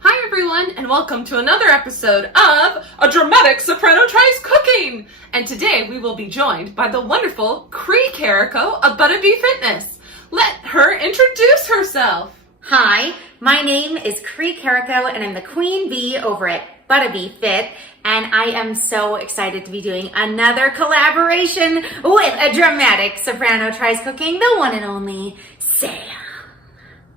Hi everyone, and welcome to another episode of A Dramatic Soprano Tries Cooking! And today we will be joined by the wonderful Cree of ButtaBeeFitness. Let her introduce herself. Hi, my name is Cree and I'm the queen bee over at ButtaBeeFit, and I am so excited to be doing another collaboration with A Dramatic Soprano Tries Cooking, the one and only Sam.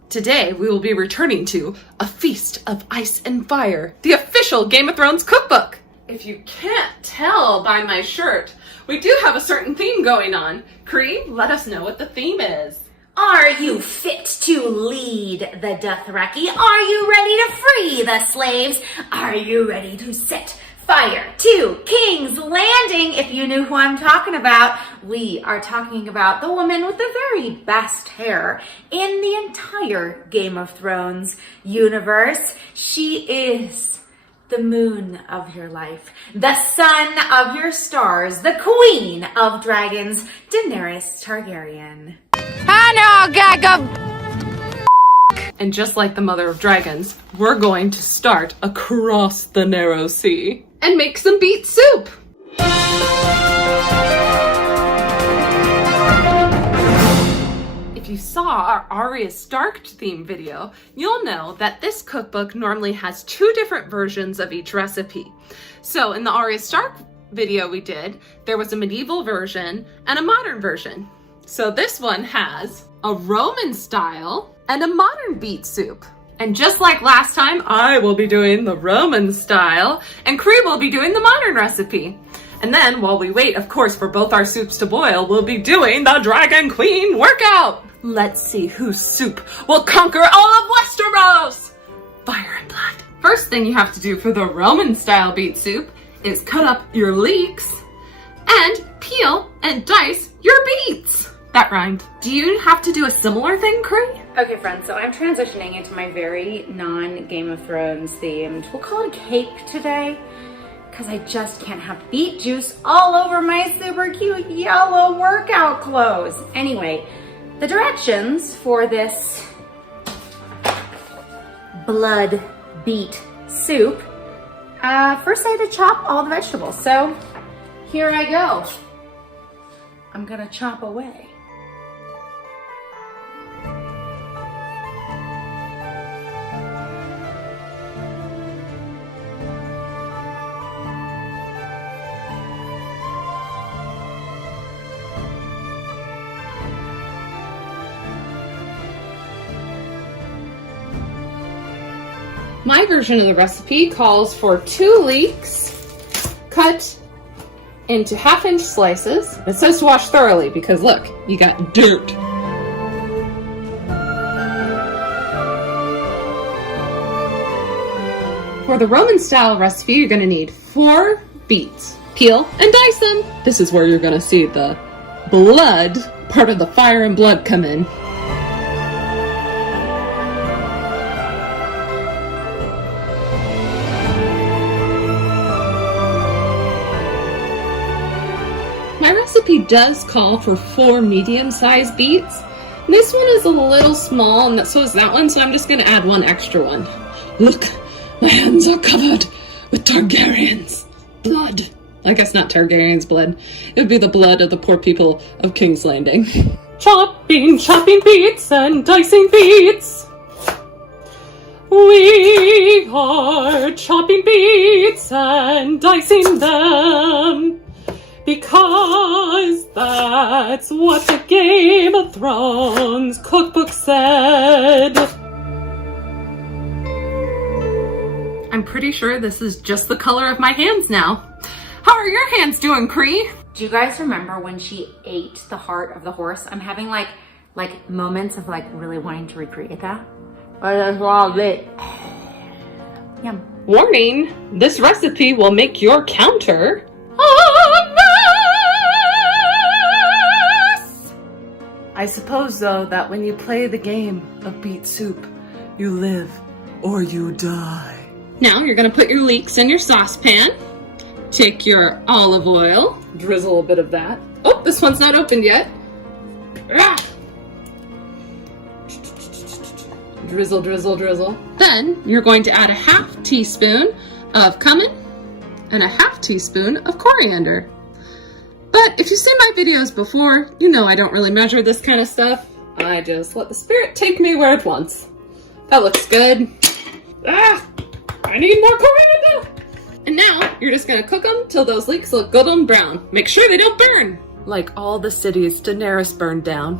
Today we will be returning to A Feast of Ice and Fire, the official Game of Thrones cookbook. If you can't tell by my shirt, we do have a certain theme going on. Cree, let us know what the theme is. Are you fit to lead the Dothraki? Are you ready to free the slaves? Are you ready to set fire to King's Landing? If you knew who I'm talking about, we are talking about the woman with the very best hair in the entire Game of Thrones universe. She is the moon of your life, the sun of your stars, the queen of dragons, Daenerys Targaryen. And just like the mother of dragons, we're going to start across the narrow sea and make some beet soup. If you saw our Arya Stark theme video, you'll know that this cookbook normally has two different versions of each recipe. So in the Arya Stark video we did, there was a medieval version and a modern version. So this one has a Roman style and a modern beet soup. And just like last time, I will be doing the Roman style and Cree will be doing the modern recipe. And then while we wait, of course, for both our soups to boil, we'll be doing the Dragon Queen workout. Let's see whose soup will conquer all of Westeros. Fire and blood. First thing you have to do for the Roman style beet soup is cut up your leeks and peel and dice your beets. That rhymed. Do you have to do a similar thing, Cree? Okay, friends, so I'm transitioning into my very non-Game of Thrones themed, we'll call it cake today, because I just can't have beet juice all over my super cute yellow workout clothes. Anyway, the directions for this blood beet soup, first I had to chop all the vegetables. So here I go. I'm gonna chop away. My version of the recipe calls for 2 leeks cut into 1/2-inch slices. It says to wash thoroughly because look, you got dirt. For the Roman style recipe, you're gonna need 4 beets. Peel and dice them. This is where you're gonna see the blood part of the fire and blood come in. My recipe does call for 4 medium-sized beets. This one is a little small, and so is that one, so I'm just gonna add 1 extra one. Look, my hands are covered with Targaryen's blood. I guess not Targaryen's blood. It would be the blood of the poor people of King's Landing. Chopping beets and dicing beets. We are chopping beets and dicing them. Because that's what the Game of Thrones cookbook said. I'm pretty sure this is just the color of my hands now. How are your hands doing, Cree? Do you guys remember when she ate the heart of the horse? I'm having like moments of really wanting to recreate that. Yum. Warning, this recipe will make your counter I suppose, though, that when you play the game of beet soup, you live or you die. Now you're gonna put your leeks in your saucepan. Take your olive oil, drizzle a bit of that. Oh, this one's not opened yet. Drizzle, drizzle, drizzle. Then you're going to add a half teaspoon of cumin and a half teaspoon of coriander. But if you've seen my videos before, you know I don't really measure this kind of stuff. I just let the spirit take me where it wants. That looks good. Ah, I need more coriander. And now you're just gonna cook them till those leeks look golden brown. Make sure they don't burn. Like all the cities Daenerys burned down.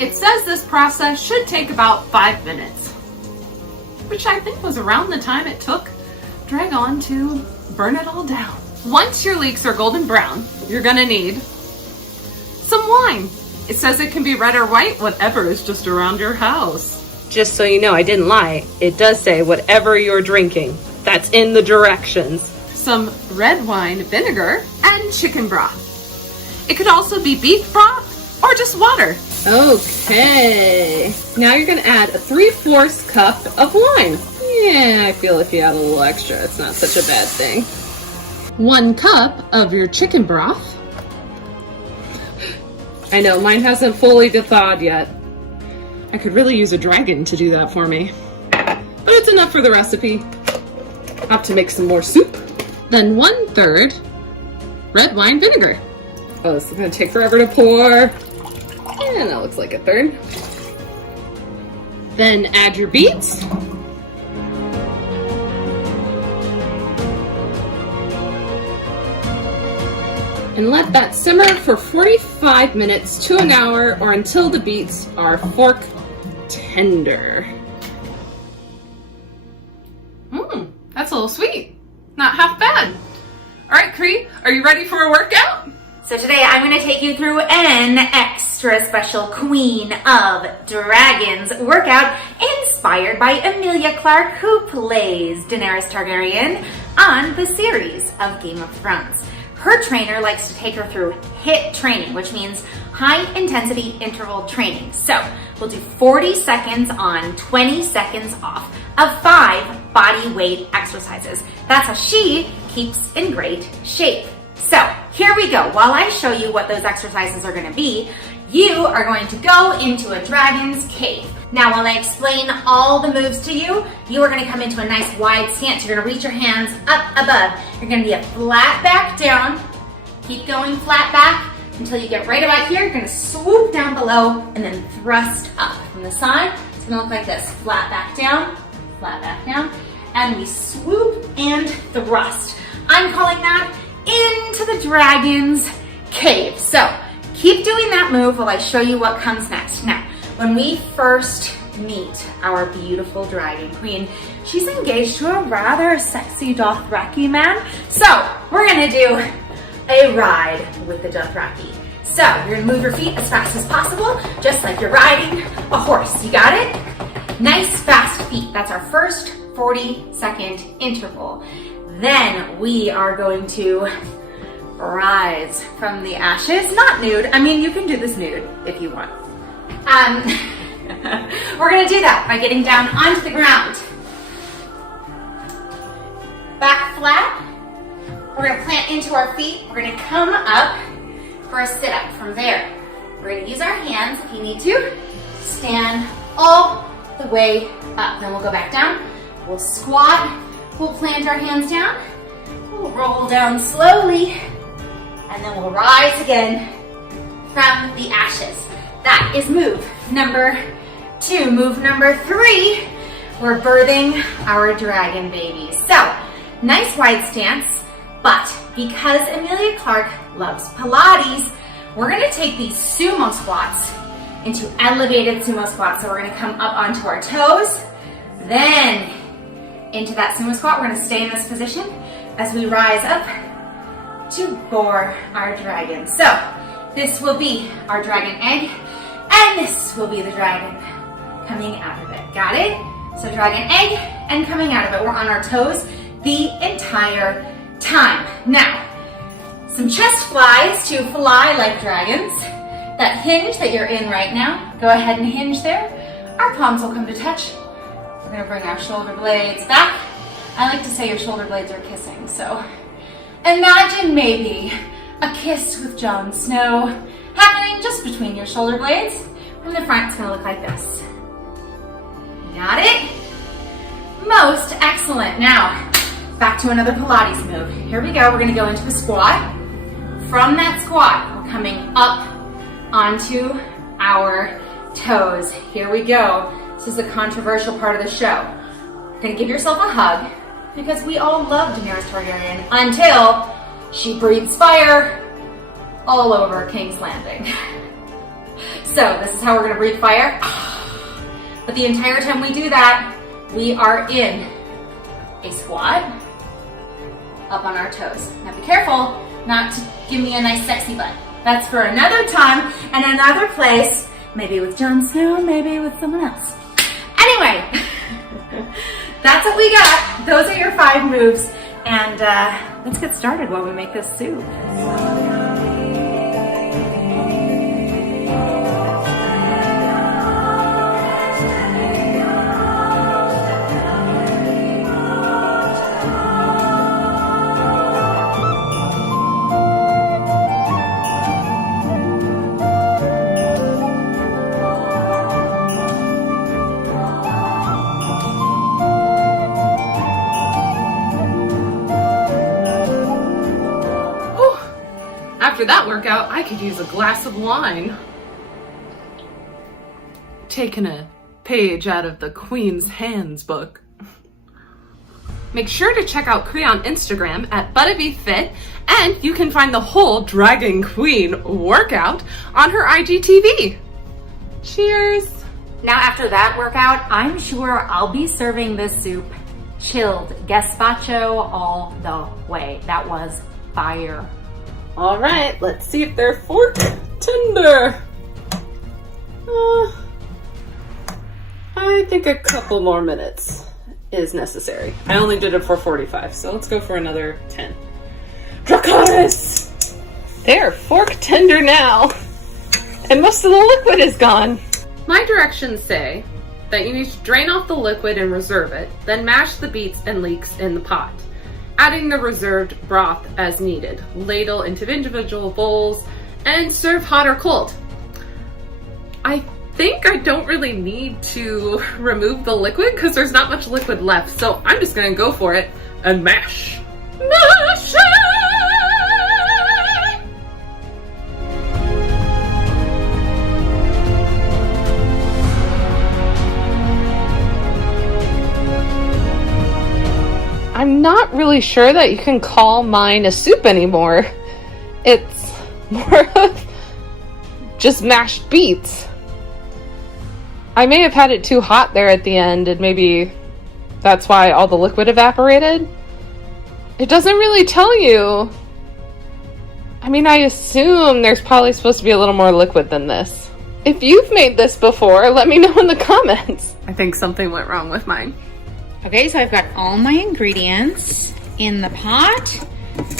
It says this process should take about 5 minutes, which I think was around the time it took Dragon to burn it all down. Once your leeks are golden brown, you're gonna need some wine. It says it can be red or white, whatever is just around your house. Just so you know, I didn't lie. It does say whatever you're drinking. That's in the directions. Some red wine vinegar and chicken broth. It could also be beef broth or just water. Okay, now you're gonna add a 3/4 cup of wine. Yeah, I feel if you add a little extra, it's not such a bad thing. 1 cup of your chicken broth. I know, mine hasn't fully thawed yet. I could really use a dragon to do that for me. But it's enough for the recipe. I'll have to make some more soup. Then 1/3 red wine vinegar. Oh, this is gonna take forever to pour. And that looks like 1/3. Then add your beets. And let that simmer for 45 minutes to an hour or until the beets are fork tender. That's a little sweet. Not half bad. All right, Cree, are you ready for a workout? So today I'm going to take you through an extra special Queen of Dragons workout inspired by Emilia Clarke, who plays Daenerys Targaryen on the series of Game of Thrones. Her trainer likes to take her through HIIT training, which means high intensity interval training. So we'll do 40 seconds on, 20 seconds off of 5 body weight exercises. That's how she keeps in great shape. So here we go. While I show you what those exercises are gonna be, you are going to go into a dragon's cave. Now, while I explain all the moves to you, you are gonna come into a nice wide stance. You're gonna reach your hands up above. You're gonna be a flat back down. Keep going flat back until you get right about here. You're gonna swoop down below and then thrust up. From the side, it's gonna look like this. Flat back down, and we swoop and thrust. I'm calling that into the dragon's cave. So keep doing that move while I show you what comes next. Now, when we first meet our beautiful dragon queen, she's engaged to a rather sexy Dothraki man. So we're gonna do a ride with the Dothraki. So you're gonna move your feet as fast as possible, just like you're riding a horse. You got it? Nice fast feet. That's our first 40-second interval. Then we are going to rise from the ashes. Not nude. I mean, you can do this nude if you want. We're gonna do that by getting down onto the ground. Back flat. We're gonna plant into our feet. We're gonna come up for a sit-up. From there, we're gonna use our hands if you need to. Stand all the way up. Then we'll go back down. We'll squat. We'll plant our hands down. We'll roll down slowly. And then we'll rise again from the ashes. That is move number 2. Move number 3, we're birthing our dragon baby. So, nice wide stance, but because Emilia Clarke loves Pilates, we're gonna take these sumo squats into elevated sumo squats. So we're gonna come up onto our toes, then into that sumo squat. We're gonna stay in this position as we rise up to boar our dragon. So this will be our dragon egg, and this will be the dragon coming out of it. Got it? So dragon egg and coming out of it. We're on our toes the entire time. Now, some chest flies to fly like dragons. That hinge that you're in right now, go ahead and hinge there. Our palms will come to touch. We're gonna bring our shoulder blades back. I like to say your shoulder blades are kissing, so imagine maybe a kiss with Jon Snow happening just between your shoulder blades. From the front, it's gonna look like this. Got it? Most excellent. Now, back to another Pilates move. Here we go. We're gonna go into a squat. From that squat, we're coming up onto our toes. Here we go. This is a controversial part of the show. You're gonna give yourself a hug because we all love Daenerys Targaryen until she breathes fire all over King's Landing. So this is how we're gonna breathe fire. But the entire time we do that, we are in a squat up on our toes. Now be careful not to give me a nice sexy butt. That's for another time and another place, maybe with Jon Snow, maybe with someone else. Anyway, that's what we got. Those are your 5 moves. And let's get started while we make this soup. After that workout, I could use a glass of wine. Taking a page out of the Queen's Hands book. Make sure to check out Cree on Instagram at ButtaBeeFit, and you can find the whole Dragon Queen workout on her IGTV. Cheers! Now after that workout, I'm sure I'll be serving this soup chilled, gazpacho all the way. That was fire. All right, let's see if they're fork tender. I think a couple more minutes is necessary. I only did it for 45, so let's go for another 10. Dracarys! They're fork tender now, and most of the liquid is gone. My directions say that you need to drain off the liquid and reserve it, then mash the beets and leeks in the pot, adding the reserved broth as needed. Ladle into individual bowls and serve hot or cold. I think I don't really need to remove the liquid because there's not much liquid left, so I'm just gonna go for it and mash. Mash it! I'm not really sure that you can call mine a soup anymore. It's more of just mashed beets. I may have had it too hot there at the end, and maybe that's why all the liquid evaporated. It doesn't really tell you. I mean, I assume there's probably supposed to be a little more liquid than this. If you've made this before, let me know in the comments. I think something went wrong with mine. Okay, so I've got all my ingredients in the pot.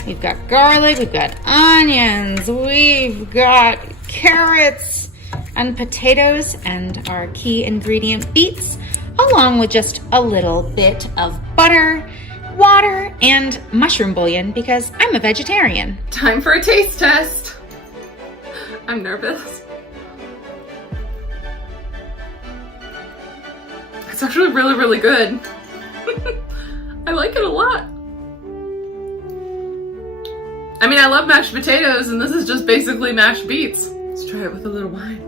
We've got garlic, we've got onions, we've got carrots and potatoes, and our key ingredient, beets, along with just a little bit of butter, water, and mushroom bouillon because I'm a vegetarian. Time for a taste test. I'm nervous. It's actually really, really good. I like it a lot. I mean, I love mashed potatoes, and this is just basically mashed beets. Let's try it with a little wine.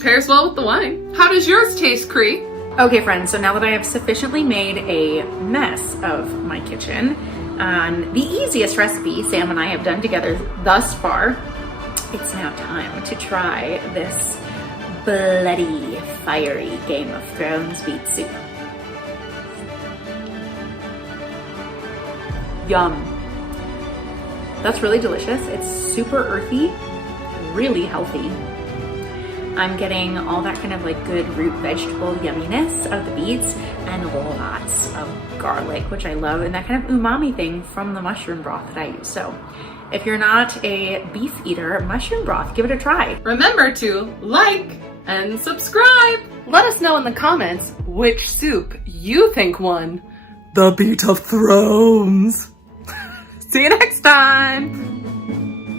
Pairs well with the wine. How does yours taste, Cree? Okay, friends, so now that I have sufficiently made a mess of my kitchen, the easiest recipe Sam and I have done together thus far, it's now time to try this bloody, fiery Game of Thrones beet soup. Yum. That's really delicious. It's super earthy, really healthy. I'm getting all that kind of like good root vegetable yumminess of the beets and lots of garlic, which I love, and that kind of umami thing from the mushroom broth that I use. So if you're not a beef eater, mushroom broth, give it a try. Remember to like and subscribe. Let us know in the comments which soup you think won the Beet of Thrones. See you next time.